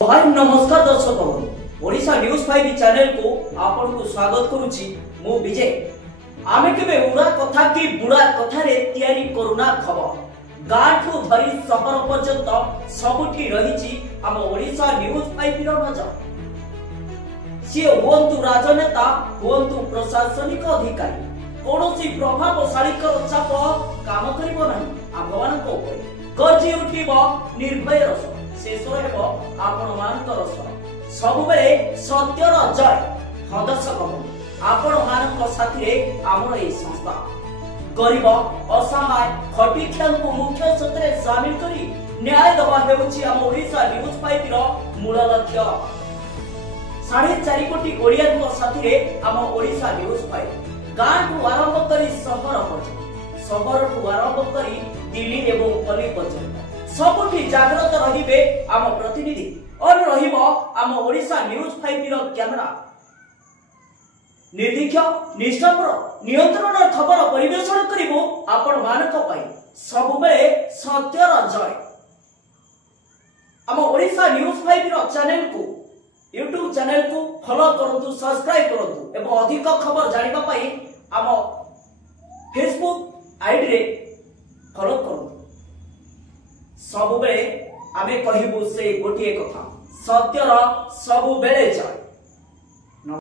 हाय नमस्कार दर्शक Odisha news 5 channel को आपन को स्वागत करूची मु विजय। आमे केबे उड़ा कथा की बुढ़ा कथा रे तयारी करूना खबर गाठू धरी शहर पर्यंत सबुठी रहिची हम ओडिशा न्यूज 5 रो नजर। से हुंतु राजनेता हुंतु प्रशासनिक अधिकारी कोनोसी प्रभावशाली चाप काम करिबो नाही आमवान को गरजी उठिबो निर्भय रस शेष हेब आपण मानकर सब बेले सत्यर जय दर्शक आपण मानक साथी रे आमर ए संस्था गरीब असहाय खटिखिया को मुख्य सत्रे शामिल करी न्याय दबा हेउची हम ओडिशा न्यूज 5 रो मूल लक्ष्य। 4.5 कोटी ओडियन को साथी रे हम ओडिशा न्यूज 5 गांठू आरंभ करी शहर पर्यंत शहर ठू आरंभ करी दिल्ली एवं पल्ली पर्यंत सबुठी जागृत रहिबे आम प्रतिनिधि और रहिबो आम ओडिशा न्यूज 5 रो कैमरा निर्दीक्ष निष्ठपर नियंत्रण खबर परिवेषण करिबो आपण मानक पई सब बेले सत्यर जय। आम ओडिशा न्यूज 5 रो चैनल को YouTube चैनल को फॉलो करंतु सब्सक्राइब करंतु एवं अधिक खबर जानिबा पई आम फेसबुक आईडी रे फॉलो करंतु। सब बेले आमे कहिबु से गोटिए कथा सत्यर सब बेले जय।